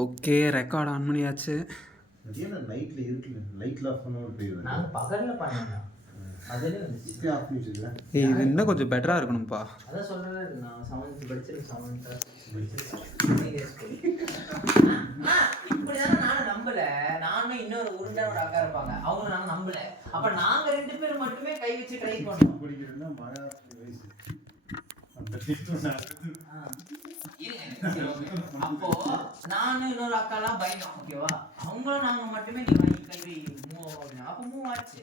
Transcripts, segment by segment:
Okay, record on பண்ணியாச்சு. நைட்ல இருக்குல்ல, லைட்ல ஆஃப் பண்ணாம போயிடுவேன். நான் பகல்ல பண்ணேன். அதுல இப்ப ஆஃப் பண்ணி வச்சிருக்கேன். ஏய், இது இன்னும் கொஞ்சம் பெட்டரா இருக்கணும்ப்பா. அதான் சொல்றேன், நான் 7th படிச்சிருக்கேன். 7th இப்படிதானே நானும் நம்பல. நானும் இன்னொரு உருண்டை ஒரு அக்கா இருப்பாங்க, அவங்க நாங்க நம்பல. அப்ப நாங்க 2 பேரும் மட்டுமே கை வச்சு ட்ரை பண்ணோம். படிக்கிறேன்னா மகாராஷ்டிர வயசு அந்த அப்போ நானும் இன்னொரு அக்காலாம் பயந்தோம். ஓகேவா, அவங்களும் நாங்க மட்டுமே நீ வாங்கி கல்வி மூவ் ஆகுது. அப்போ மூவ் ஆச்சு.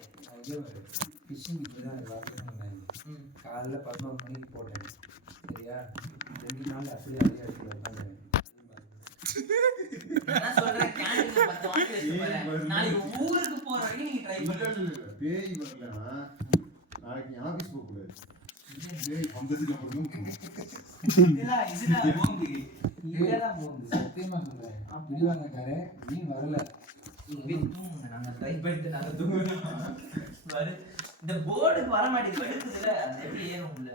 ஃபிஷிங் இப்படிதான் காலைல 11 மணிக்கு போட்டேன். சரியா, 2 நாள் அப்படியே அதே இடத்துல உட்காந்து சொல்றேன். கேண்டீன்ல 10 வாங்கி வச்சு நாளைக்கு ஊருக்கு போற வரைக்கும் நீங்க ட்ரை பண்ணுங்க. பேய் வரலன்னா நாளைக்கு ஆபீஸ் போக கூடாது. பேய் வந்ததுக்கு அப்புறம் இதுதான் போங்க. இதெல்லாம் போகுது. சத்தியமா சொல்றேன், பிடிவாங்கக்காரே நீ வரல. நாங்க ட்ரை பண்ணிட்டு நாங்க தூங்குறோம். இந்த போர்டுக்கு வர மாட்டேங்குது, எடுக்குதுல, அது எப்படி ஏறும் உள்ள?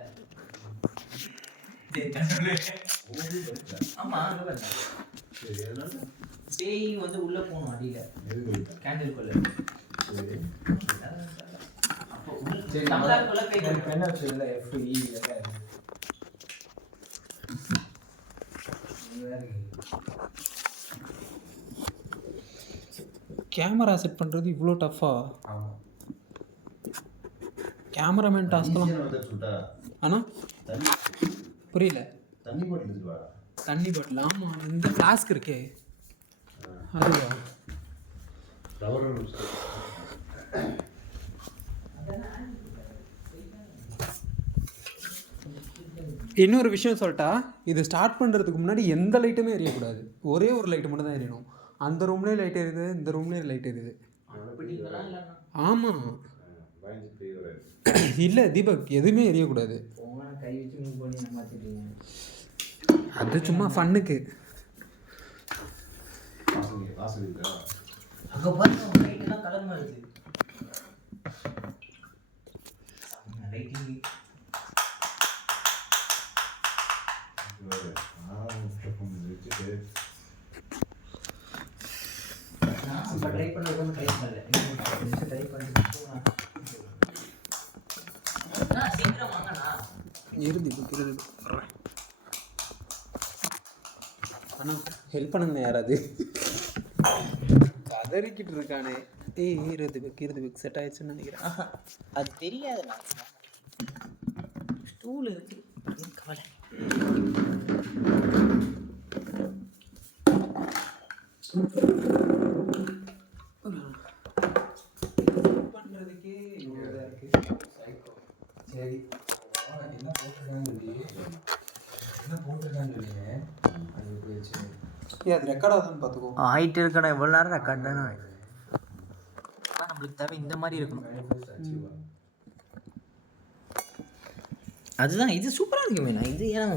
ஆமா, பேய் வந்து உள்ள போகணும் அடியில கேண்டில் கொள்ள. அப்போ தமிழ்நாட்டுக்குள்ள பேய் என்ன வச்சுல FE கேமரா செட் பண்ணுறது இவ்வளோ டஃப்பா? ஆமாம், கேமராமேன் டாஸ்க்லாம். ஆனால் புரியல. தண்ணி பாட்டில் எடுத்துவா. தண்ணி பாட்டில்? ஆமாம், இந்த ஃப்ளாஸ்க் இருக்கே அதுவா? இன்னொரு விஷயம் சொல்லிட்டா, இது ஸ்டார்ட் பண்ணுறதுக்கு முன்னாடி எந்த லைட்டுமே எரியக்கூடாது. ஒரே ஒரு லைட்டு மட்டும் தான் எரியணும். அந்த ரூம்லேயே லைட் எரியுது, இந்த ரூம்லேயே லைட் எரியுது. ஆமாம், இல்லை தீபக், எதுவுமே எரியக்கூடாது. கை வச்சு மூவ் பண்ணி ஏமாத்திட்டீங்க. அது சும்மா ஃபன்னுக்கு. அங்கே பாருங்க, லைட்டெல்லாம் கலர் மாறுது. லைட்டிங் இப்போ ட்ரை பண்ணுறது ட்ரை பண்ணல. ட்ரை பண்ணிட்டு சீக்கிரம் வாங்கண்ணா. இருது ஆனால் ஹெல்ப் பண்ணுங்க யாராவது. கதறிக்கிட்டு இருக்கானே. ஏய், இருது செட் ஆயிடுச்சுன்னு நினைக்கிறேன். அது தெரியாதுண்ணா, ஸ்டூல் இருக்கு, கவலை. பண்ணுறதுக்கே இவ்வளோதான் இருக்குது. சரி, என்ன போட்டிருக்கான்னு சொன்னீங்க, அது போயிடுச்சு. அது ரெக்கார்ட் ஆகுதுன்னு பார்த்துக்கோ. ஆகிட்டு இருக்கணும், எவ்வளோ நேரம் ரெக்கார்ட் தானே. நம்மளுக்கு தேவை இந்த மாதிரி இருக்கணும். அதுதான், இது சூப்பராக இருக்குமே. நான் இது ஏன்னா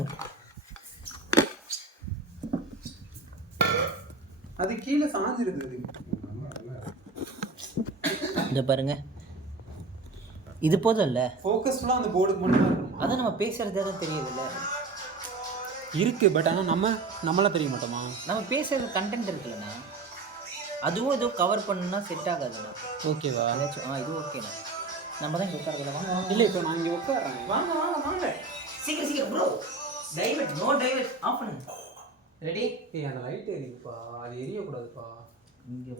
அது கீழே சாஞ்சிருக்குது. இந்த பாருங்க, இது போதும் இல்லை, ஃபோக்கஸ்ஃபுல்லாக அந்த போர்டுக்கு மட்டும் தான் இருக்கணும். அதான் நம்ம பேசுகிறதே தான் தெரியுதுல்ல இருக்குது. பட் ஆனால் நம்மளாம் தெரிய மாட்டோமா? நம்ம பேசுகிறது கண்டென்ட் இருக்குல்லண்ணா, அதுவும் ஏதோ கவர் பண்ணுன்னா செட் ஆகாதுண்ணா. ஓகேவா? ஏதாச்சும் இது ஓகேண்ணா. நம்ம தான் இங்கே உட்கார வாங்க. இல்லை, இப்போ நான் இங்கே உட்காடுறேன். வாங்க சீக்கிரம் bro. Divert, no divert, off பண்ணுங்க. ரெடி? ஏய், அந்த லைட் எரியுதுப்பா, அது எரியக்கூடாதுப்பா. இங்கே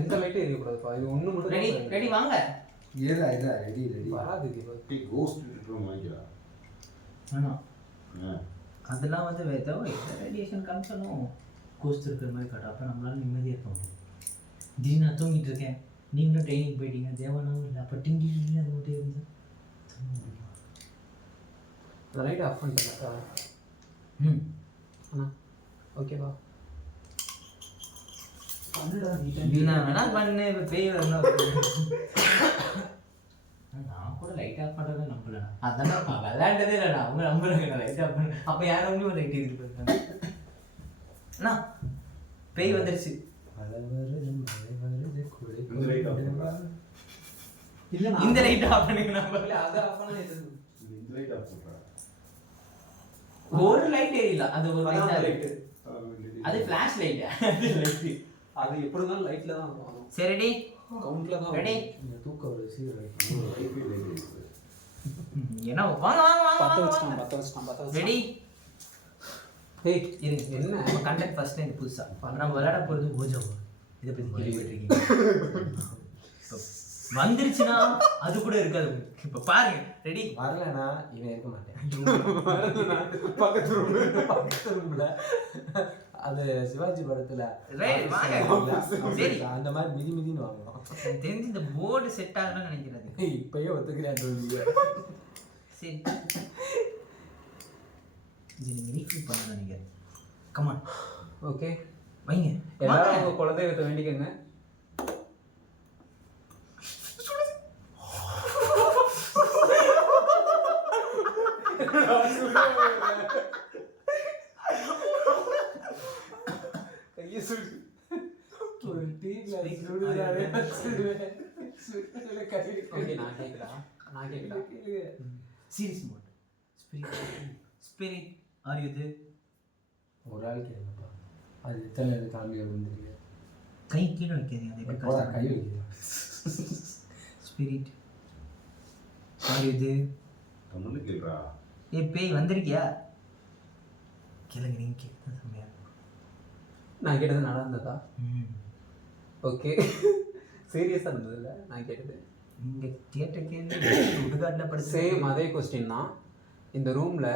எந்த லைட்டும் எரியக்கூடாதுப்பா. இது ஒன்று மட்டும். ரெடி வாங்க. ரெடி வராது. அதெல்லாம் வந்து ஏதோ ரேடியேஷன் கன்சர்னும் கோஸ்ட் இருக்கிற மாதிரி காட்டும். அப்போ நம்மளால நிம்மதியாக இருக்க முடியும். திடீர்னு நான் தூங்கிட்டு இருக்கேன், நீங்களும் ட்ரைனிங் போயிட்டீங்க, தேவனாவும் இல்லை. அப்போ டிங்கி அது மட்டும் இருந்து அந்த லைட் ஆஃப் பண்ணிட்டேன்க்கா. அண்ணா ஓகேவா? நான் வேணா பண்ணு, இப்போ பேய் வரணும். நான் கூட லைட் ஆஃப் பண்ணுறதை நம்பல. அதான் விளையாண்டதே இல்லைண்ணா, அவங்க நம்புறாங்க லைட் ஆஃப் பண்ண. அப்போ யாரும் ஒரு லைட் இது பண்ணுறாங்க. அண்ணா பேய் வந்துருச்சு. இந்த லைட் ஆஃப் பண்ணுங்க. நம்பல, அதை ஆஃப் பண்ண ஒரு லைட் எரியல, அது ஒரு லைட். அது ஃப்ளாஷ் லைட் அது லைட் அது எப்படி இருந்தாலும் லைட்டில் தான் வரும். சரி ரெடி கவுண்டில் தான் ரெடி இந்த தூக்கம் ஒரு சீக்கிரம் வைஃபை லைட் இருக்குது. என்ன வாங்க வாங்க பற்ற வாங்க வச்சுட்டான் பற்ற வச்சுட்டான். ரெடி ஏய் இருங்க என்ன நம்ம கண்டென்ட் ஃபர்ஸ்ட் டைம் புதுசா நம்ம விளையாட போறது ஓஜோ இதை பத்தி கேள்விப்பட்டிருக்கீங்க வந்துருச்சுன்னா அது கூட இருக்காது இப்ப பாருங்க ரெடி வரலனா இவன் இருக்க மாட்டேன். பக்கத்து ரூம் பக்கத்து ரூம்ல அது சிவாஜி படத்துல Right, வாங்க. சரி. அந்த மாதிரி மிதி மிதின்னு வாங்குறோம். எனக்கு தெரிஞ்சு இந்த போர்டு செட் ஆகணும்னு நினைக்கிறது இப்பயே ஒத்துக்கிறேன் சரி இது நீங்க ரீஃபில் பண்ண நினைக்கிறேன் கமான் ஓகே வைங்க எல்லாரும் உங்க குலதெய்வத்தை வேண்டிக்கங்க. கையை சுடு. ஒரு டீ கிளாஸ் Speak. சுடுறாரு. ஓகே நான் கேட்குறா serious mode spirit are you there ஒரு ஆள் கேளுப்பா. அது எத்தனை இது காமி வந்து கை கீழே வைக்காதீங்க அது எப்படி போடா கஷ்டம் கை வைக்கிறேன். ஸ்பிரிட் ஆர் யூ தேர் தமிழ்ல கேள்றா. ஏய் பேய் வந்திருக்கியா கேளுங்க நீங்க கேட்குறது செம்மையா நான் கேட்டது நடந்ததா? ம் ஓகே சீரியஸாக இருந்ததில்ல நான் கேட்டது. நீங்க கேட்ட கேள்வி சுடுகாட்டில் படிச்சு சேம் அதே கொஸ்டின் தான். இந்த ரூமில்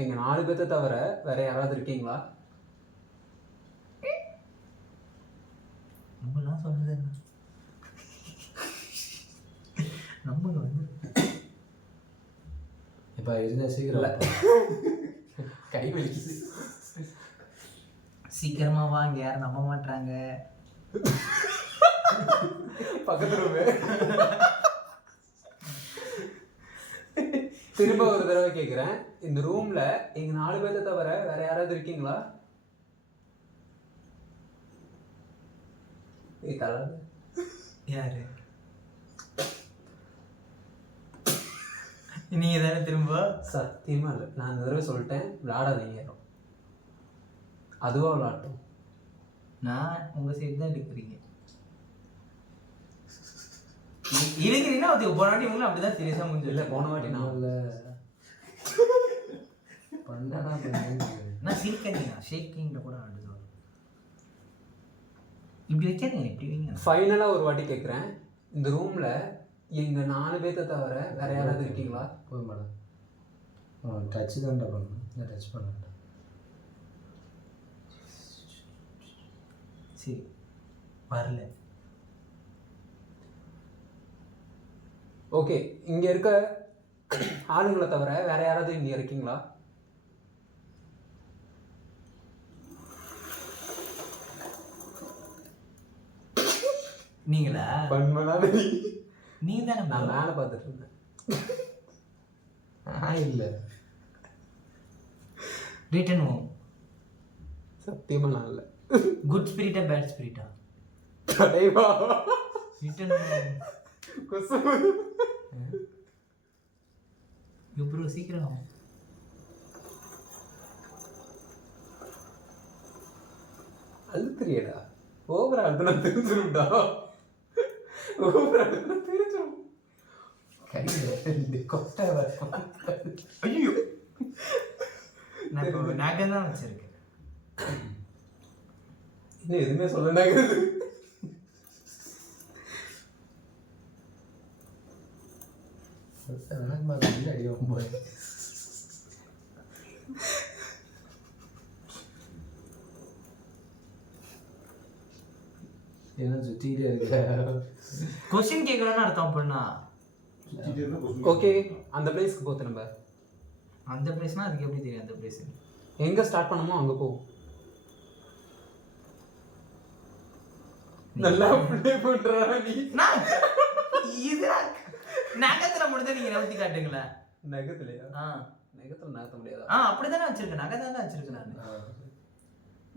எங்கள் 4 பேர்த்த தவிர வேற யாராவது இருக்கீங்களா? நம்மளாம் சொன்னது என்ன நம்ம வந்து இப்போ இருந்த சீக்கிரம் கை வலிக்குது. சீக்கிரமா வாங்க யாரும் நம்ப மாட்டாங்க பக்கத்து ரூமு. திரும்ப ஒரு தடவை கேட்குறேன், இந்த ரூமில் எங்கள் 4 பேர்த்த தவிர வேற யாராவது இருக்கீங்களா? தராது யாரு நீங்க தானே திரும்ப சத்தியமாக இல்லை. நான் இந்த தடவை சொல்லிட்டேன் விளையாடாதீங்க. அதுவாக விளையாட்டும். நான் உங்க சைடு தான் எடுக்கிறீங்க இருக்கிறீங்கன்னா அதுக்கு போன வாட்டி உங்களும் அப்படிதான் சீரியஸா இல்லை முடிஞ்சு போன வாட்டி நான் இல்லை பண்ணா நான் சிரிக்காதீங்க ஷேக்கிங்கில் கூட ஆடுது இப்படி வைக்காதீங்க இப்படி வைங்க ஃபைனலாக ஒரு வாட்டி கேட்குறேன், இந்த ரூமில் எங்கள் 4 பேர்த்த தவிர வேற யாராவது இருக்கீங்களா? போய் மேடம் டச்சு தான்டா பண்ணணும். இல்லை டச் பண்ண சரி வரல ஓகே, இங்கே இருக்க ஆளுங்களை தவிர வேற யாராவது இங்கே இருக்கீங்களா? நீங்களா பண்ணி நீங்க தானே நான் மேலே பார்த்துட்டு இருந்தேன். இல்லை ரிட்டன் ஹோம் சத்தியமாக நான் இல்லை. குட் ஸ்பிரிட்டா பேட் ஸ்பிரிட்டா கடைவா ரிட்டன் ஹோம் ப்ரோ சீக்கிரம் அழுத்துறியடா. ஓவரா அழுத்துனா தெரிஞ்சிரும்டா. ஓவரா அழுத்துனா தெரிஞ்சிரும். கையில் கொட்டை வரும். ஐயோ நான் இப்போ நகை தான் வச்சிருக்கேன் இன்னும் எதுவுமே சொல்ல நகருது. அடிவோம் போய் என்ன சுற்றிக்கிட்டே இருக்க. கொஸ்டின் கேட்கணும்னு அர்த்தம் பண்ணா சுத்திட்டே இருந்தா கொசு ஓகே, அந்த பிளேஸ்க்கு போத்து நம்ம. அந்த பிளேஸ்னா அதுக்கு எப்படி தெரியும் அந்த பிளேஸ் எங்கே ஸ்டார்ட் பண்ணமோ அங்கே போ. நல்லா ப்ளே பண்றா நீ. நான் இது நகத்துல முடிஞ்சா நீங்க நவுத்தி காட்டுங்களேன் நகத்துலையா? ஆ நகத்தில் நகர்த்த முடியாதா? அப்படிதானே வச்சிருக்கேன் நகை தானே வச்சிருக்கேன் நான்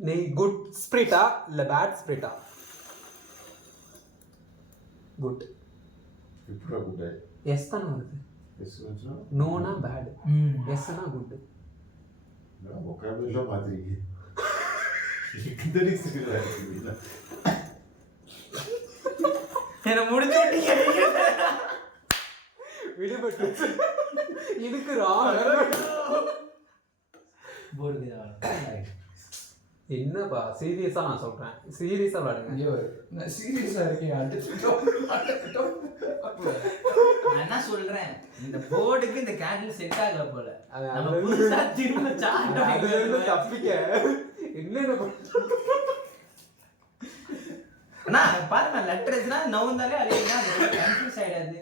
நீ குட் ஸ்பிரிட்டா இல்லை பேட் ஸ்பிரிட்டா? குட். எப்படா கூட்ட எஸ் தானே வருது. எஸ் வந்துச்சுன்னா நோனா பேட், எஸ்னா குட். vocabulary மாத்திருக்கீங்க. இந்த டிஸ்ட்ரிக்ட் இல்லை என்ன முடிஞ்சு விடுபட்டு இருக்குறா போர்டு என்னப்பா சீரியஸா நான் சொல்றேன், சீரியஸா விளையாடுங்க. ஐயோ நான் சீரியஸா இருக்கேன். அடிச்சிட்டோம். நான் என்ன சொல்றேன், இந்த போர்டுக்கு இந்த கேண்டில் செட் ஆகல போல. அது நம்ம அதுல புதுசா திரும்ப சார்ட் அதுல இருந்து தப்பிக்க என்னென்ன அண்ணா பாருங்க, லெட்டர்ஸ்னா நவுந்தாலே அழியுங்க, அது கன்ஃபியூஸ் ஆயிடாது.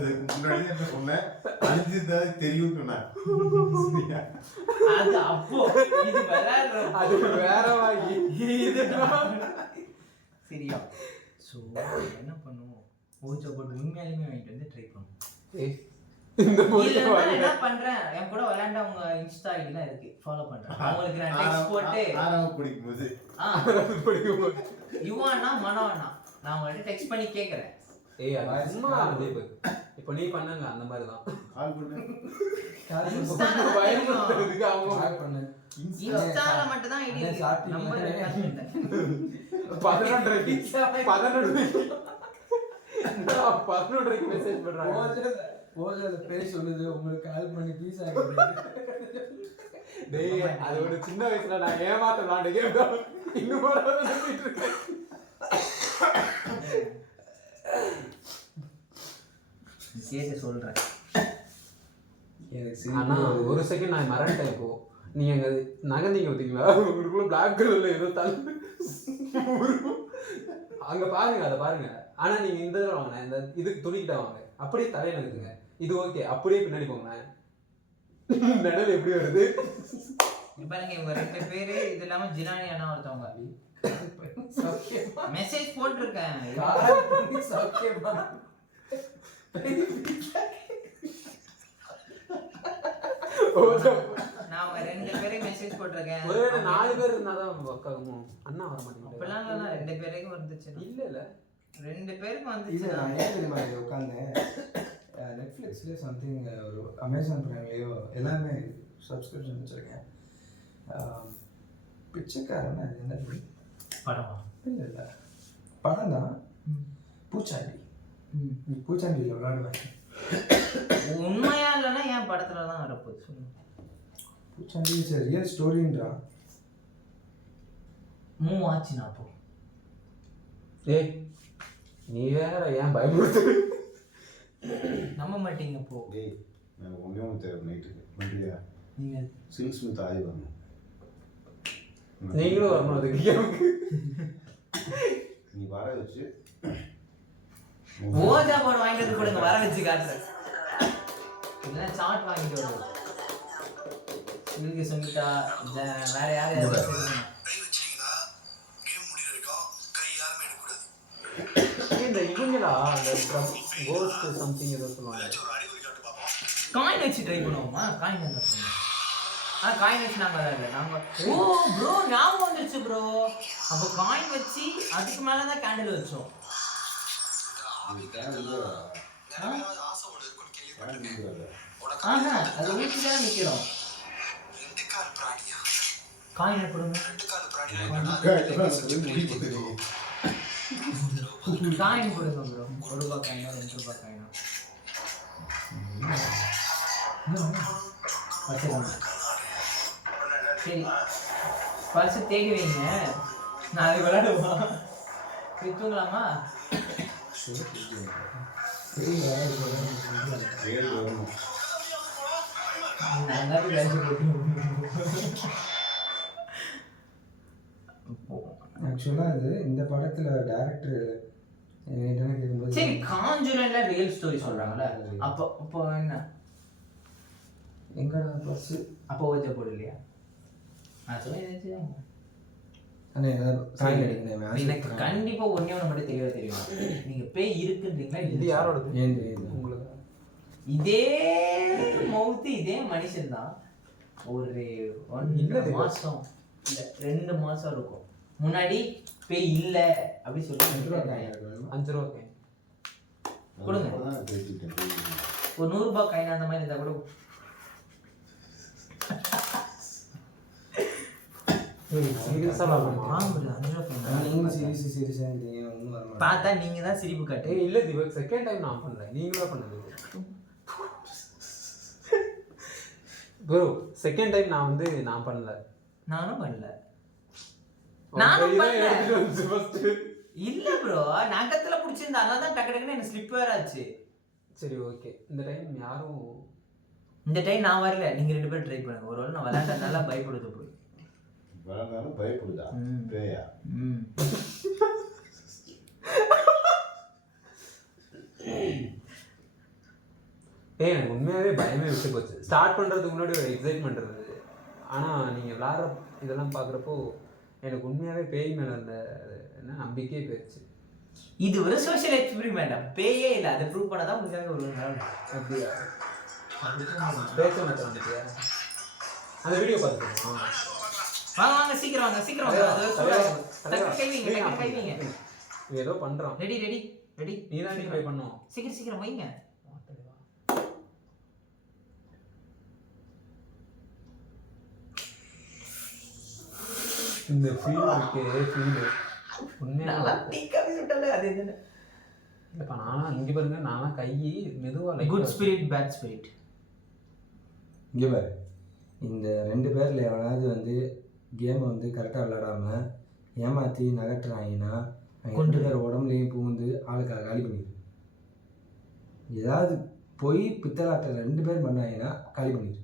அதுக்கு முன்னாடி என்ன சொன்னேன், அழிஞ்சிருந்தா தெரியும் சொன்னேன். அது அப்போ இது விளையாடுற அது வேற வாங்கி இது சரியா. ஸோ என்ன பண்ணுவோம், ஓஜா போட்டு உண்மையாலுமே வாங்கிட்டு வந்து ட்ரை பண்ணுவோம். இந்த இல்லைன்னா என்ன பண்றேன், என் கூட விளையாண்டவங்க இன்ஸ்டா ஐடிலாம் இருக்கு, ஃபாலோ பண்றேன். அவங்களுக்கு நான் டெக்ஸ்ட் போட்டு ஆறாவது படிக்கும்போது படிக்கும்போது யுவானா மனோனா நான் அவங்கள்ட்ட டெக்ஸ்ட் பண்ணி கேட்கறேன். ஏய் அது சும்மா இப்போ நீ பண்ணல அந்த மாதிரி தான் கால் பண்ணு. இன்ஸ்டால பயன்படுத்துறதுக்கு அவங்க கால் பண்ணு. இன்ஸ்டால மட்டும் தான் ஐடி இருக்கு. சாப்பிட்டீங்க. நம்பர் 11:30க்கு மெசேஜ் பண்றாங்க. ஓஜால பேர் சொல்லுது, உங்களுக்கு கால் பண்ணி பீஸா டேய் அது ஒரு சின்ன வயசுல நான் ஏமாத்த விளையாண்டு இன்னும் சொல்லிட்டு இருக்கேன். கேட்டு சொல்றேன். ஆனா ஒரு செகண்ட் நான் மறந்துட்டேன். இப்போ நீங்க அங்க நகர்ந்தீங்க பார்த்தீங்களா, உங்களுக்குள்ள பிளாக் கலர்ல ஏதோ தள்ளு அங்க பாருங்க, அதை பாருங்க. ஆனா நீங்க இந்த தடவை வாங்க, இந்த இதுக்கு துணிக்கிட்ட வாங்க, அப்படியே தலையில இருக்குங்க. இது ஓகே, அப்படியே பின்னாடி போங்க. நடுவில் எப்படி வருது பாருங்க, இவங்க 2 பேரு, இது இல்லாம ஜினானி அண்ணா ஒருத்தவங்க மெசேஜ் போட்டிருக்கேன். நான் 2 பேருக்கு மெசேஜ் போட்டிருக்கேன். ஒரே 4 பேர் இருந்தாதான் ஒர்க் ஆகும். அண்ணா வர மாட்டேங்குது. அப்பெல்லாம் இல்ல, 2 பேருக்கு வந்துச்சு. இல்ல 2 பேருக்கு இது வந்துச்சு. நான் ஏன் தெரியுமா இங்க உட்காந்தேன், நெட்ஃப்ளிக்ஸ்லேயே சம்திங் ஒரு அமேசான் ப்ரைம்லேயோ எல்லாமே சப்ஸ்கிரிப்ஷன் வச்சுருக்கேன். பிச்சைக்காரன் அது என்னது படமா? இல்லை இல்லை படம் தான். பூச்சாண்டி. நீ பூச்சாண்டியில் விளையாடுவேன். உண்மையா இல்லைன்னா என் படத்துல தான் வரப்போகுது. சொல்லுங்க. பூச்சாண்டி இஸ் ரியல் ஸ்டோரின்றா. மூவ் ஆச்சுனா அப்போ ஏய் நீ வேற ஏன் பயப்படுத்து? நம்ப மாட்டீங்க. போ டேய் நான் ஒண்ணே ஒன்று தேவை நைட்டுக்கு பண்ணுறியா? நீங்க சில் ஸ்மித் ஆகி வரணும். நீங்களும் வரணும் அதுக்கு. நீ வர வச்சு ஓஜா போர்டு வாங்கிட்டு வந்து கொடுங்க, வர வச்சு காட்டுறேன். இல்லைன்னா சாட் வாங்கிட்டு வருது. சில்கி சுமிதா வேற யார் இந்த இவங்களா அந்த கோஸ்ட் சம்திங் ஏதோ சொல்லுவாங்க. காயின் வச்சு ட்ரை பண்ணுவோமா? காயின் என்ன பண்ணுவோம்? காயின் வச்சு நாங்கள் விளையாடல. நாங்கள் ஓ ப்ரோ ஞாபகம் வந்துருச்சு ப்ரோ. அப்போ காயின் வச்சு அதுக்கு மேலே தான் கேண்டில் வச்சோம். ஆஹா அது ஊற்றி தான் நிற்கிறோம். காயின் கொடுங்க. காயின் கொடுங்க ப்ரோ. 1 ரூபாய் காயினா 2 ரூபாய் காயினா? சரி பர்ஸை தேடி வைங்க, நான் அதை விளையாடுவா. போய் தூங்கலாமா? நான் தான் விளையாட்டு ஆக்சுவலாக இது இந்த படத்தில் டேரக்டர் என்னன்னு கேட்கும்போது சரி காஞ்சூரன்ல ரியல் ஸ்டோரி சொல்றாங்கல்ல, அப்போ அப்போ என்ன எங்கடா பஸ்ஸு அப்போ ஓஜா போர்டு இல்லையா? நான் சொல்ல அண்ணே காயின் அடிக்கணும். எனக்கு கண்டிப்பா ஒண்ணே ஒன்று மட்டும் தெளிவா தெரியும். நீங்க பேய் இருக்குன்றீங்களா? இது யாரோடது? ஏன் தெரியுது உங்களுக்கு? இதே மவுத்து இதே மனுஷன் தான். ஒரு 1 மாசம் இல்ல 2 மாசம் இருக்கும் முன்னாடி பேய் இல்ல அப்படி சொல்லி 5 ரூபா கொடுங்க. ஒரு 100 ரூபாய் காயின் அந்த மாதிரி இருந்தா கூட சீரியஸாக விளாடலாமா? வாங்க bro, 5 ரூபா பண்ணுங்க. நீங்களும் சீரியஸாக இருக்கீங்க ஒன்றும் வர மாட்டேன். பார்த்தா நீங்க தான் சிரிப்பு காட்டு. ஏய் இல்லை தீபக், செகண்ட் டைம் நான் பண்ணல, நீங்களா பண்ணது ப்ரோ. செகண்ட் டைம் நான் பண்ணல. நானும் பண்ணல. உன் நானும் கைதான் பண்ணல. எடுத்துட்டு வந்துச்சு first. இல்ல ப்ரோ, நகத்துல பிடிச்சிருந்தா அதனால தான் டக்கு டக்குன்னு எனக்கு ஸ்லிப் வேற ஆச்சு. சரி ஓகே, இந்த டைம் யாரும் இந்த டைம் நான் வரல, நீங்க 2 பேரும் ட்ரை பண்ணுங்க. ஒருவேளை நான் விளையாண்டதுனால பயப்படுது போய். விளாண்டாலும் பயப்படுதா ம். பேயா? ஏய் எனக்கு உண்மையாகவே பயமே விட்டு போச்சு. ஸ்டார்ட் பண்ணுறதுக்கு முன்னாடி ஒரு எக்ஸைட்மெண்ட் இருந்தது, ஆனால் நீங்கள் விளாட்ற இதெல்லாம் பார்க்குறப்போ எனக்கு உண்மையாகவே பேய் மேலே அந்த என்ன நம்பிக்கையே போயிடுச்சு. இது ஒரு சோஷியல் எக்ஸ்பெரிமெண்ட், பேயே இல்லை. அதை ப்ரூவ் பண்ணாதான் உங்களுக்காக ஒரு நாள். அப்படியா? பேச வந்துட்டியா? அந்த வீடியோ பார்த்துக்கோமா? வாங்க வாங்க சீக்கிரம் வாங்க சீக்கிரம் வாங்க. அது சூடாகும். டக்கு கை வைங்க, டக்கு கை வைங்க. ஏதோ பண்ணுறான். Ready ready ready. நீ தான் ட்ரை பண்ணும். சீக்கிரம் சீக்கிரம் வைங்க. இந்த ஃபீல் இருக்கே, ஃபீல் உண்மையாக நல்லா டீக்காவே சுட்டல. அது என்ன? இல்லைப்பா, நானும் இங்கே பாருங்க, நானும் கை மெதுவாக குட் ஸ்பிரிட் பேட் ஸ்பிரிட். இங்கே பாரு, இந்த 2 பேரில் எவனாவது கேமை கரெக்டாக விளையாடாமல் ஏமாற்றி நகட்டுறாங்கன்னா கொண்டு வர உடம்புலையும் பூந்து ஆளுக்காக காலி பண்ணிடு. ஏதாவது பொய் பித்தலாட்ட 2 பேர் பண்ணாங்கன்னா காலி பண்ணிடு.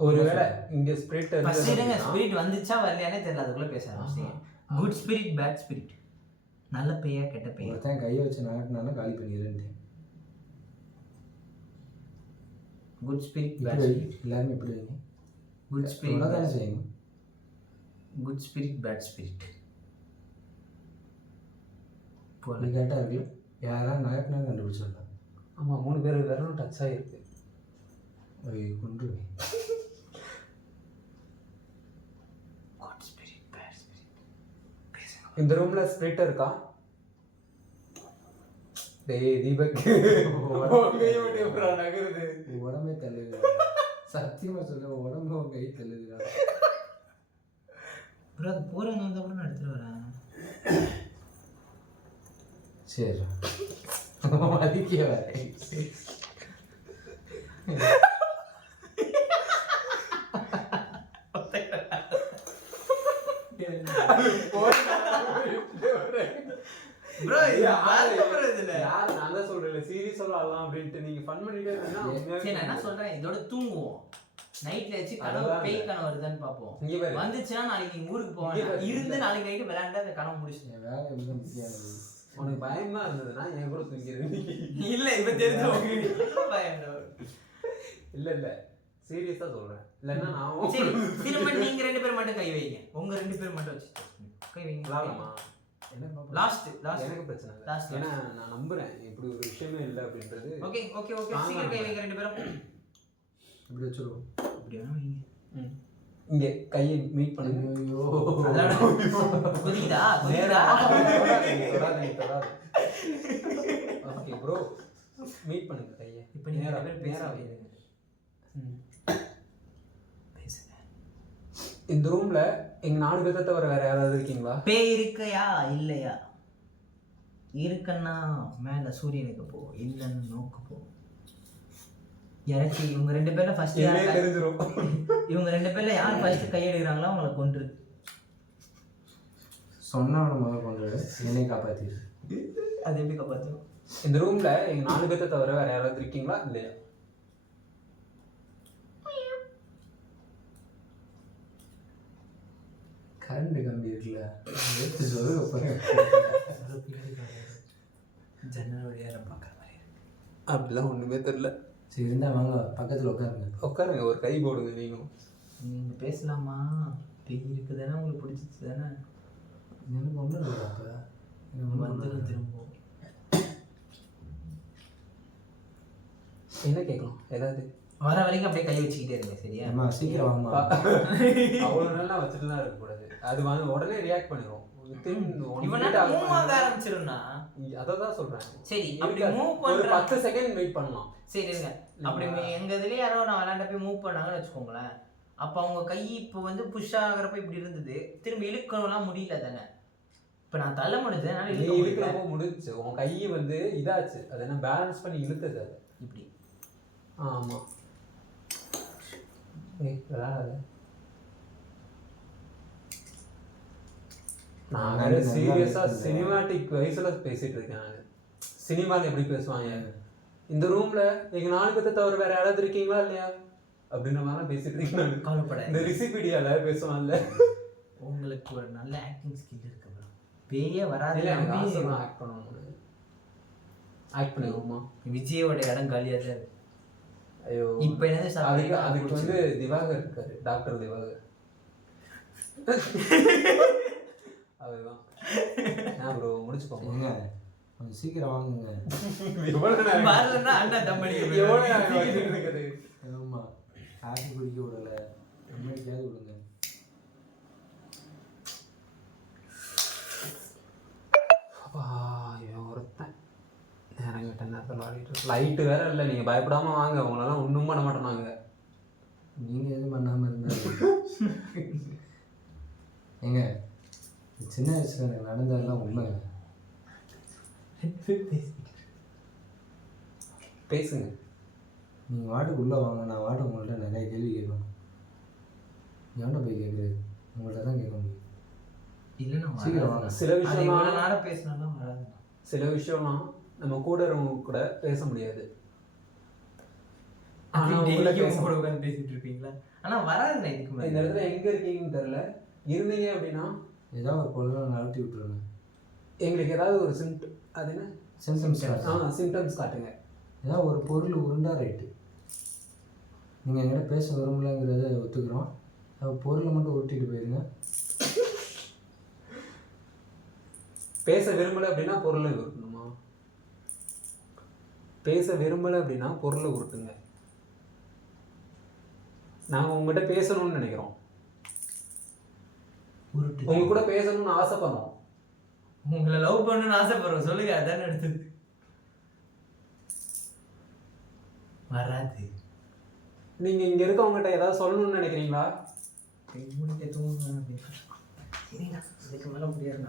ஒருவேளை இங்கே ஸ்பிரிட் ஃபர்ஸ்ட் இருங்க, ஸ்பிரிட் வந்துச்சா வரலையானே தெரியல, அதுக்குள்ள பேச ஆரம்பிச்சீங்க. குட் ஸ்பிரிட் பேட் ஸ்பிரிட், நல்ல பேயா கெட்ட பேயா? ஒருத்தன் கையை வச்சு நகட்டினாலும் காலி பண்ணிடுறேன்ட்டு. Good spirit bad spirit. எல்லாருமே எப்படி வைங்க? குட் ஸ்பிரிட் தானே செய்யணும். குட் ஸ்பிரிட் பேட் ஸ்பிரிட் நீ கேட்டால் இருக்குல்ல, யாராவது நகட்டினா கண்டுபிடிச்சிடலாம். ஆமாம், 3 பேர் விரலும் டச் ஆகிருக்கு. கொண்டுருவேன். Good spirit bad spirit. இந்த ரூம்ல ஸ்பிரிட் இருக்கா? டேய் தீபக், நகருது. உடம்பே தள்ளுது. சத்தியமா சொல்ல, உடம்பு உன் கை தள்ளுதுடா. ப்ரோ அது போறவங்க வந்தா கூட நான் எடுத்துட்டு வரேன். சரி மதிக்க வரேன். ப்ரோ இதுல யார் நான் தான் சொல்றேன், சீரியஸா விளையாடலாம் அப்படின்ட்டு நீங்க ஃபன் பண்ணிட்டே சரி நான் என்ன சொல்றேன், இதோட தூங்குவோம். நைட்ல வச்சு கனவு பேய் கனவு வருதான்னு பாப்போம். இங்க பாரு, வந்துச்சுன்னா நாளைக்கு நீங்க ஊருக்கு போவாங்க, இருந்து நாளைக்கு நைட்டு விளையாண்டு அந்த கனவு முடிச்சிட்டேன். என் வேலை எப்படி முக்கியமானது. உனக்கு பயமா இருந்ததுன்னா என் கூட தூங்கிடுவேன். இல்ல இப்ப தெரிஞ்சு பயம் இல்ல இல்ல சீரியஸா சொல்றேன். இல்லன்னா நான் சரி திரும்ப நீங்க 2 பேர் மட்டும் கை வைங்க. உங்க 2 பேர் மட்டும் வச்சு கை வைங்க. விளையாடலாமா? லாஸ்ட் எனக்கு பிரச்சனை இல்லை. Last. ஏன்னா நான் நம்புறேன் இப்படி ஒரு விஷயமே இல்லை அப்படின்றது. ஓகே ஓகே ஓகே சீக்கிரம் கை வைங்க 2 பேரும். இப்படி வச்சுருவோம். இப்படி வேணா வைங்க. இங்க கையை மீட் பண்ணுங்க. ஐயோ அதான் குதிக்குதா குதிக்குதா? ஓகே ப்ரோ, மீட் பண்ணுங்க கையை. இப்போ நீங்க நேரா 2 பேர் நேரா பேசுங்க. பேசுங்க. இந்த ரூம்ல எங்க 4 பேர்த்த தவிர வேற யாராவது இருக்கீங்களா? பேய் இருக்கையா இல்லையா? இருக்குன்னா மேல சூரியனுக்கு போ, இல்லைன்னு நோக்கு போ. எனக்கு இவங்க 2 பேர்ல ஃபர்ஸ்ட் யார் தெரிஞ்சிரும். இவங்க 2 பேர்ல யார் ஃபர்ஸ்ட் கை எடுக்கிறாங்களோ அவங்கள கொன்றுது. சொன்னவனை முதல் கொண்டு என்னை காப்பாற்றிடு. அது எப்படி காப்பாற்றும்? இந்த ரூம்ல எங்க 4 பேர்த்த தவிர வேற யாராவது இருக்கீங்களா இல்லையா? கரண்ட் கம்பி இருக்குல்ல, எடுத்து சொல்ல ஜன்னல் வழியாக பார்க்குற மாதிரி அப்படிலாம் ஒண்ணுமே தெரியல. சரி இருந்தால் வாங்க பக்கத்தில் உட்காருங்க. உட்காருங்க, ஒரு கை போடுங்க நீங்களும். நீங்கள் பேசலாமா? பேய் இருக்குது தானே உங்களுக்கு பிடிச்சிச்சு தானே? எனக்கு ஒன்றும் இல்லை. அப்போ வந்துடும் திரும்ப. என்ன கேட்கலாம் ஏதாவது? வர வரைக்கும் அப்படியே கை வச்சுக்கிட்டே இருங்க சரியா? அம்மா சீக்கிரம் வாங்கம்மா. அவ்வளோ நல்லா வச்சுட்டு தான் இருக்கக்கூடாது. அது வந்து உடனே ரியாக்ட் பண்ணிடும். ஆரம்பிச்சிரும்னா அதான் சொல்றேன். சரி அப்படி மூவ் ஒரு பண்ற 10 செகண்ட் வெயிட் பண்ணலாம். சரி இருங்க. அப்படி எங்க இதுலயே யாரோ நான் விளையாண்ட போய் மூவ் பண்ணாங்கன்னு வச்சுக்கோங்களேன், அப்போ அவங்க கை இப்போ வந்து புஷ் ஆகிறப்ப இப்படி இருந்தது, திரும்ப இழுக்கலாம் முடியல தானே. இப்போ நான் தள்ள முடிஞ்சேன், என்னால் நீ இழுக்க முடியல. இழுக்கிறப்போ முடிஞ்சுச்சு, உன் கை வந்து இதாச்சு, அது என்ன பேலன்ஸ் பண்ணி இழுத்தது அது இப்படி. ஆமாம். விளாடாது. நான் வேற சீரியஸாக சினிமாட்டிக் வயசில் பேசிகிட்டு இருக்கேன். நான் சினிமாவில் எப்படி பேசுவாங்க, இந்த ரூமில் எங்கள் 4 பேர்த்த தவிர வேறு யாராவது இருக்கீங்களா இல்லையா அப்படின்ற மாதிரிலாம் பேசிகிட்டு இருக்கேன். நான் கவலைப்பட இந்த ரிசிபீடியாவில் பேசுவான்ல, உங்களுக்கு ஒரு நல்ல ஆக்டிங் ஸ்கில் இருக்கு bro. பேயே வராது. இல்லை எனக்கு ஆசை தான் ஆக்ட் பண்ணணும். ஆக்ட் பண்ணிடுவோமா? விஜயோட இடம் காலியாக தான் இருக்கு. ஐயோ இப்போ என்னது அதுக்கு வந்து திவாகர் இருக்காரு, டாக்டர் திவாகர். அதுதான் நான் ப்ரோ முடிச்சுக்கோங்க. ஏங்க கொஞ்சம் சீக்கிரம் வாங்குங்க. வரலன்னா அண்ணா தம்பி இருக்குது. ஆமாம், காஃபி குடிக்க விடலை, நம்மளுக்காவது விடுங்க. ஒருத்தன் நேரம் கேட்ட நேரத்தில் விளையாடிட்டு லைட்டு வேற இல்லை. நீங்கள் பயப்படாமல் வாங்க, உங்களெல்லாம் ஒன்றும் பண்ண மாட்டோம் நாங்கள். நீங்கள் எதுவும் பண்ணாமல் இருந்தால் ஏங்க சின்ன வயசில் எனக்கு நடந்ததெல்லாம் உண்மைங்க. பேசுங்க. நீங்கள் வாட்டுக்கு உள்ளே வாங்க, நான் வாட்டு உங்கள்கிட்ட நிறைய கேள்வி கேட்கணும். என்கிட்ட போய் கேட்குறது உங்கள்கிட்ட தான் கேட்க முடியும். இல்லைன்னா சீக்கிரம் வாங்க. சில விஷயம் நேரம் பேசினாலும் வராது. சில விஷயம்லாம் நம்ம கூட இருக்கவங்க கூட பேச முடியாது. ஆனால் கூட உட்காந்து பேசிட்டு இருப்பீங்களா? ஆனால் வராதுண்ணா இதுக்கு மேலே. இந்த இடத்துல எங்கே இருக்கீங்கன்னு தெரில. இருந்தீங்க அப்படின்னா ஏதாவது ஒரு பொருளை நடத்தி விட்டுருங்க. எங்களுக்கு ஏதாவது ஒரு அது என்ன சிம்டம்ஸ் சிம்டம்ஸ் காட்டுங்க. ஏதாவது ஒரு பொருள் உருண்டா ரைட்டு. நீங்கள் என்கிட்ட பேச விரும்பலைங்கிறத ஒத்துக்கிறோம். பொருளை மட்டும் உருட்டிட்டு போயிருங்க. பேச விரும்பலை அப்படின்னா பொருளை உருட்டணுமா? பேச விரும்பலை அப்படின்னா பொருளை உருட்டுங்க. நாங்கள் உங்ககிட்ட பேசணும்னு நினைக்கிறோம், உங்க கூட பேசணும்னு ஆசைப்படுறோம். உங்களை லவ் பண்ணணும்னு ஆசைப்படுறோம். சொல்லுங்க, அதானே எடுத்தது. வராது. நீங்க இங்க இருக்கவங்ககிட்ட ஏதாவது சொல்லணும்னு நினைக்கிறீங்களா? இதுக்கு மேல முடியாது.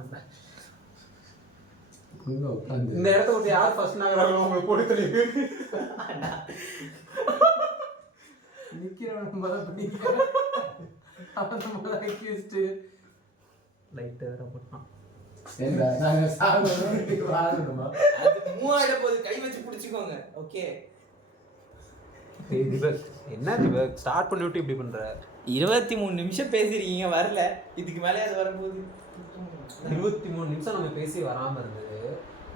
இந்த இடத்த விட்டு யார் ஃபர்ஸ்ட் நகராங்களோ உங்களுக்கு போட்டு தெரியுது. நிற்கிறவன் லைட் வேற போட்டான். கை வச்சு பிடிச்சிக்கோங்க. ஓகே, என்ன ஸ்டார்ட் பண்ணி விட்டு இப்படி பண்ற? 23 நிமிஷம் பேசிருக்கீங்க, வரல. இதுக்கு மேலே அது வரும்போது 23 நிமிஷம் நம்ம பேசி வராம இருந்தது.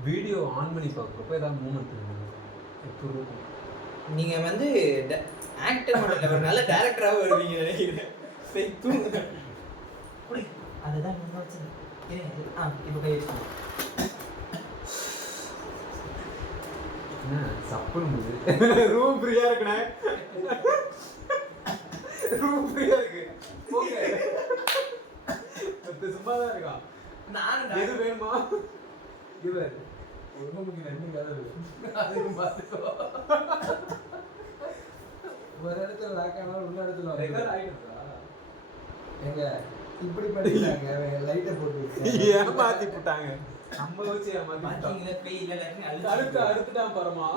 வீடியோ ஆன் பண்ணி பார்க்குறப்ப ஏதாவது மூமெண்ட் எப்படி நீங்க வந்து ஆக்டர் மட்டும் இல்லை, ஒரு நல்ல டேரக்டராக வருவீங்க நினைக்கிறேன். அதுதான் இப்போ கை வச்சு சப்புன்னு ரூம் ஃப்ரீயா இருக்குண்ணே. ரூம் ஃப்ரீயா இருக்கு. ஓகே, சும்மா தான் இருக்கான். நான் எது வேணுமா? இவர் ஒரு ரூமுக்கு 2 கதவு, அதுவும் பார்த்துக்கோ. ஒரு இடத்துல லாக்கான உள்ள இடத்துல ரெக்கார்ட் ஆயிடுதா? எங்க இப்படி பண்ணிட்டாங்க, லைட்டை போட்டு ஏமாத்தி போட்டாங்க. நம்ம வச்சு ஏமாத்தி பாத்தீங்களா? பேய் இல்ல அறுத்துட்டான் பாருமா.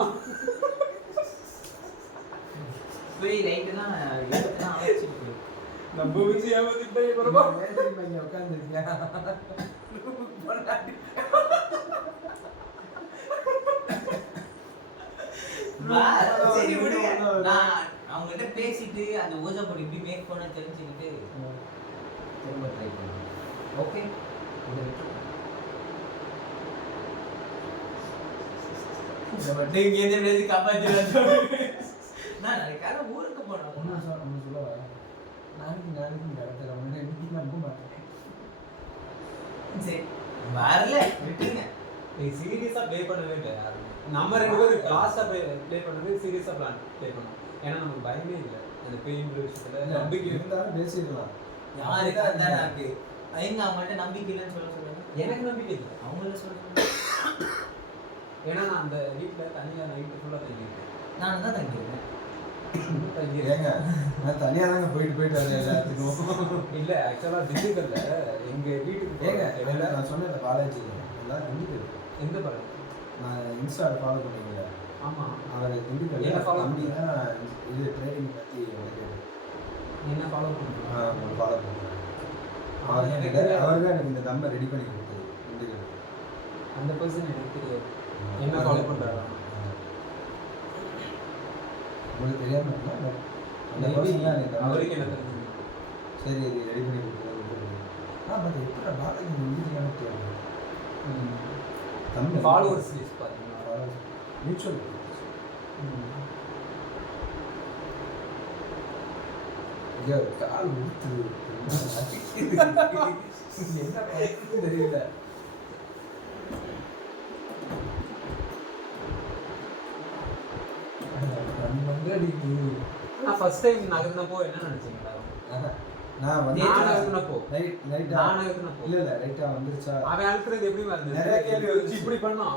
பேய் லைட்லாம் எடுத்துனா அழைச்சிட்டு நம்ம வச்சு ஏமாத்தி போய் பாருமா. வேலை பையன் உட்கார்ந்துருக்கியா? சரி விடுங்க. நான் அவங்ககிட்ட பேசிட்டு அந்த ஓஜா போர்டு எப்படி மேக் பண்ண தெரிஞ்சுக்கிட்டு திரும்ப ட்ரை பண்ணுவேன். ஓகே, இந்த மட்டும் இங்கேருந்து பேசி காப்பாற்றி நான் நாளைக்காக ஊருக்கு போனோம். நாளைக்கு இந்த இடத்துல வந்து இன்னைக்கு நம்ப மாட்டேன். சரி வரல, விட்டுருங்க. நீ சீரியஸா ப்ளே பண்ணவே இல்லை. நம்ம 2 பேரும் லாஸ்டா ப்ளே பண்ணது சீரியஸா ப்ளே பண்ணோம். ஏன்னா நமக்கு பயமே இல்லை அந்த பேய்ன்ற விஷயத்துல. நம்பிக்கை இருந்தாலும் பேசிடலாம். யாருக்கு அந்த நாக்கு எங்க அவங்கள்ட்ட நம்பிக்கை இல்லைன்னு சொல்லுங்க. எனக்கு நம்பிக்கை இல்லை, அவங்கள சொல்லுங்க. ஏன்னா நான் அந்த வீட்டில் தனியாக நைட்டு ஃபுல்லாக தங்கியிருக்கேன். நான் தான் தங்கியிருக்கேன். ஏங்க நான் தனியாக தாங்க போயிட்டு வரேன் எல்லாத்துக்கும். இல்ல ஆக்சுவலா திண்டுக்கல்ல எங்க வீட்டுக்கு ஏங்க போற இல்லை நான் சொன்னேன் காலேஜ் எல்லாம் திண்டுக்கல். எந்த படம்? நான் இன்ஸ்டாவில் ஃபாலோ பண்ணிக்கல. ஆமா அவர் திண்டுக்கல் என்ன follow தம்பி தான் இது ட்ரைனிங் பற்றி எனக்கு என்ன ஃபாலோ பண்ணுறோம்? ஃபாலோ பண்ணுறேன். அவர் தான் எனக்கு இந்த நம்பர் ரெடி பண்ணி கொடுத்தது திண்டுக்கல். அந்த பர்சன் எனக்கு தெரியாது. என்ன ஃபாலோ பண்றாரா? உங்களுக்கு தெரியாமல் இருக்கலாம் பட் அந்த Maybe பர்சன் தான் எனக்கு அவருக்கு என்ன தெரிஞ்சது? சரி இது ரெடி பண்ணி கொடுத்தது. பட் எப்படி பாலாஜி இந்தியான்னு தெரியும். தமிழ் ஃபாலோவர்ஸ் லிஸ்ட் பாத்தீங்களா? மியூச்சுவல் கால் ஊத்து என்ன பண்ணுறதுன்னு தெரியல. நான் ஃபர்ஸ்ட் டைம் நகர்னப்போ என்ன நினைச்சீங்களா? நான் வந்து நான் நகர்னப்போ ரைட்டா நான் நகர்னப்போ இல்ல ரைட்டா வந்துருச்சா அவன் அழுத்துறது எப்படி வருது? நிறைய கேள்வி வந்துச்சு. இப்படி பண்ணான்.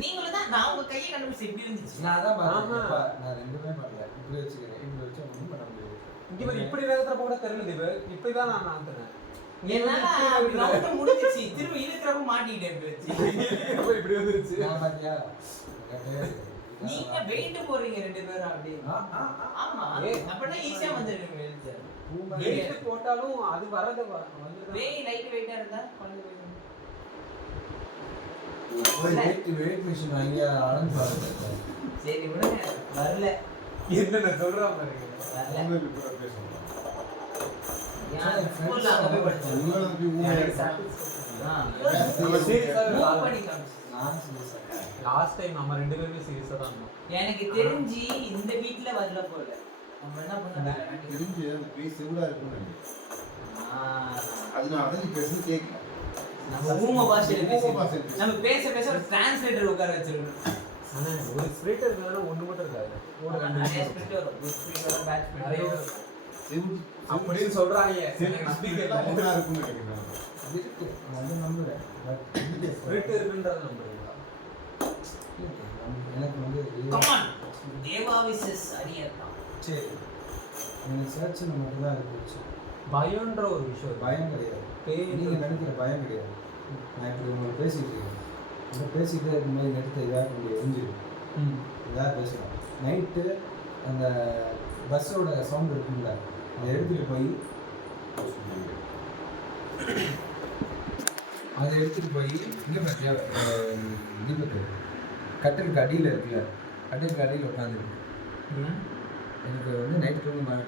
நீங்களும் தான் நான் உங்க கையை கண்டுபிடிச்சு எப்படி இருந்துச்சு? நான் தான் ஆமா. பார்த்தேன். நான் ரெண்டுமே பண்ணல. இப்படி வச்சுக்கிறேன். இப்படி வச்சா ஒன்றும் பண்ண முடியாது. இங்க பாரு, இப்படி நகர்த்தப்ப கூட தெரியல தீபு. இப்படிதான் நான் நகர்த்துறேன். என்னால அப்படி நவுத்த முடிஞ்சிச்சு. திரும்ப இழுக்கிறப்ப மாட்டிக்கிட்டேன் இப்படி வச்சு. இப்படி வந்துருச்சு. நான் பாத்தியா நீங்க வெயிட் போடுறீங்க ரெண்டு பேரும் அப்படி. ஆமா அப்படின்னா ஈஸியா வந்துருங்க எழுத்து. வெயிட் போட்டாலும் அது வரது வந்துருது. வெயிட் லைட் வெயிட்டா இருந்தா கொண்டு போய் வெயிட் மிஷின் வாங்கி அளந்து பாருங்க. சரி விடுங்க வரல. என்ன சொல்றா பாருங்க. வரல. உங்களுக்கு கூட பேசணும். ஏன் ஸ்கூல்ல அங்க போய் படிச்சோம். உங்களை போய் எனக்கு ஊர் satisfaction. நம்ம serious-ஆ மூவ் பண்ணி காமிச்சு. நான் சொல்லுவேன். லாஸ்ட் டைம் நம்ம ரெண்டு பேருமே சீரியஸா தான் இருந்தோம். எனக்கு தெரிஞ்சு இந்த வீட்ல வரல போல. நம்ம என்ன பண்ணோம்? தெரிஞ்சு அந்த பேய் செவிடா இருக்கும்னு நினைக்கிறேன். அது நான் அடைஞ்சு பேசுறது கேட்கல. நம்ம ஊம பாஷையில ஊம பேசி பாஷையில பேசி. நம்ம பேச பேச ஒரு டிரான்ஸ்லேட்டர் உட்கார வச்சிருக்கோம். ஆனா ஒரு ஸ்பிரிட் இருந்தாலும் ஒண்ணு மட்டும் இருக்காது. ஒரு ரெண்டு நிறைய இருக்கும். ஸ்பிரிட் வரும். குட் ஸ்பிரிட் வரும், பேட் ஸ்பிரிட் நிறைய வரும். இருக்கும். செவிடு அப்படின்னு சொல்றாங்க. எனக்கு நம்பிக்கை எல்லாம் இல்லை. ஒண்ணா இருக்கும்னு நினைக்கிறேன். இருக்கு. நான் வந்து நம்புறேன். பட் ஸ்பிரிட் இருக்குன்றத நம்புறீங்களா? எனக்கு வந்து Come on. தேவா விசஸ் அரியர் தான். சரி எனக்கு சர்ச்சில் மட்டும் தான் இருந்துச்சு. பயம்ன்ற ஒரு விஷயம் இருக்கு. பயம் கிடையாது. பேய் நீங்கள் நினைக்கிற பயம் கிடையாது. நான் இப்படி உங்களுக்கு பேசிகிட்டு இருக்கேன். இப்போ பேசிக்கிட்டே இருக்கும்போது நெடுத்து இதாக கொஞ்சம் எரிஞ்சிடும். இதாக பேசலாம். நைட்டு அந்த பஸ்ஸோட சவுண்ட் இருக்குங்களா அதை எடுத்துகிட்டு போய் இங்கே பார்த்தியா தீபத்து கட்டிலுக்கு அடியில் இருக்குல்ல, கட்டிலுக்கு அடியில் உட்காந்துருக்கு. எனக்கு வந்து நைட்டு தூங்க